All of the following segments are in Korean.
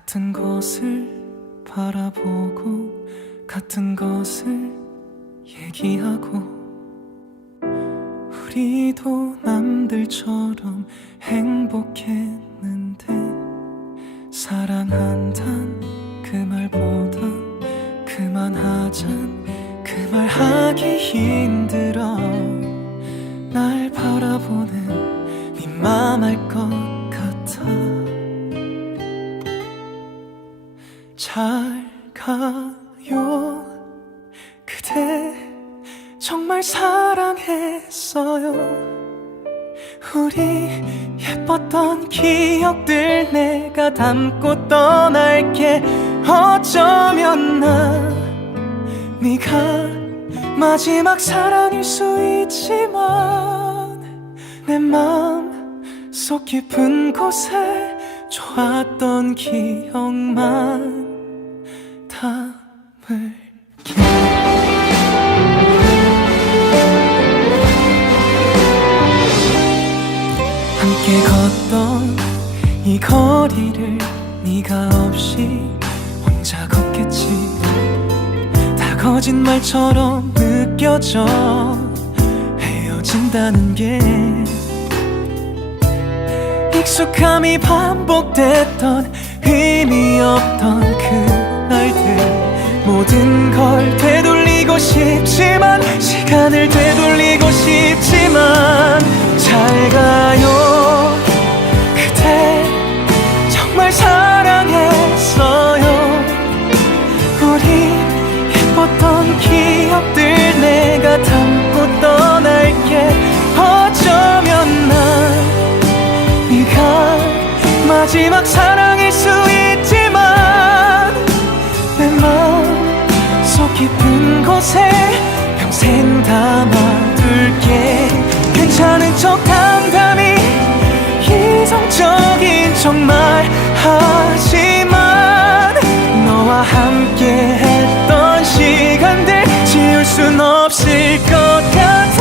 같은 것을 바라보고 같은 것을 얘기하고 우리도 남들처럼 행복했는데 사랑한단 그 말보단 그만하잔 그 말 하기 힘들어 잘 가요. 그대 정말 사랑했어요. 우리 예뻤던 기억들 내가 담고 떠날게. 어쩌면 나 네가 마지막 사랑일 수 있지만 내 마음 속 깊은 곳에 좋았던 기억만 함께 걷던 이 거리를 네가 없이 혼자 걷겠지. 다 거짓말처럼 느껴져 헤어진다는 게. 익숙함이 반복됐던 의미 없던 그날들 모든 걸 되돌리고 싶지만 시간을 되돌리고 싶지만 잘 가요. 그대 정말 사랑했어요. 우리 예뻤던 기억들 내가 담고 떠날게. 어쩌면 난 네가 마지막 사랑 깊은 곳에 평생 담아둘게. 괜찮은 척 담담히 이성적인 척말 하지만 너와 함께 했던 시간들 지울 순 없을 것 같아.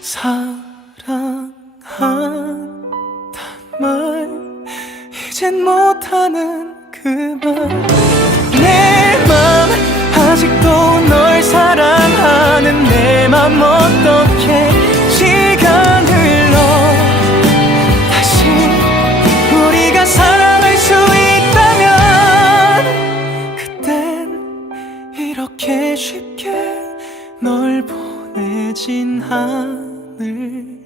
사랑한단 말. 이젠 못하는 그 말. 내맘 아직도 널 사랑하는 내 맘 어떻게 시간 흘러? 다시 우리가 사랑할 수 있다면 그땐 이렇게 쉽게 널 보내진 않을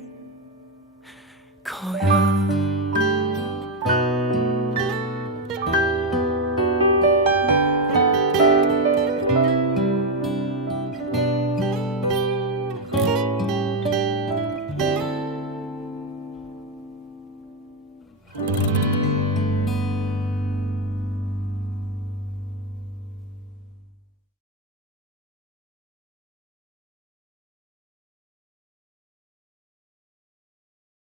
거야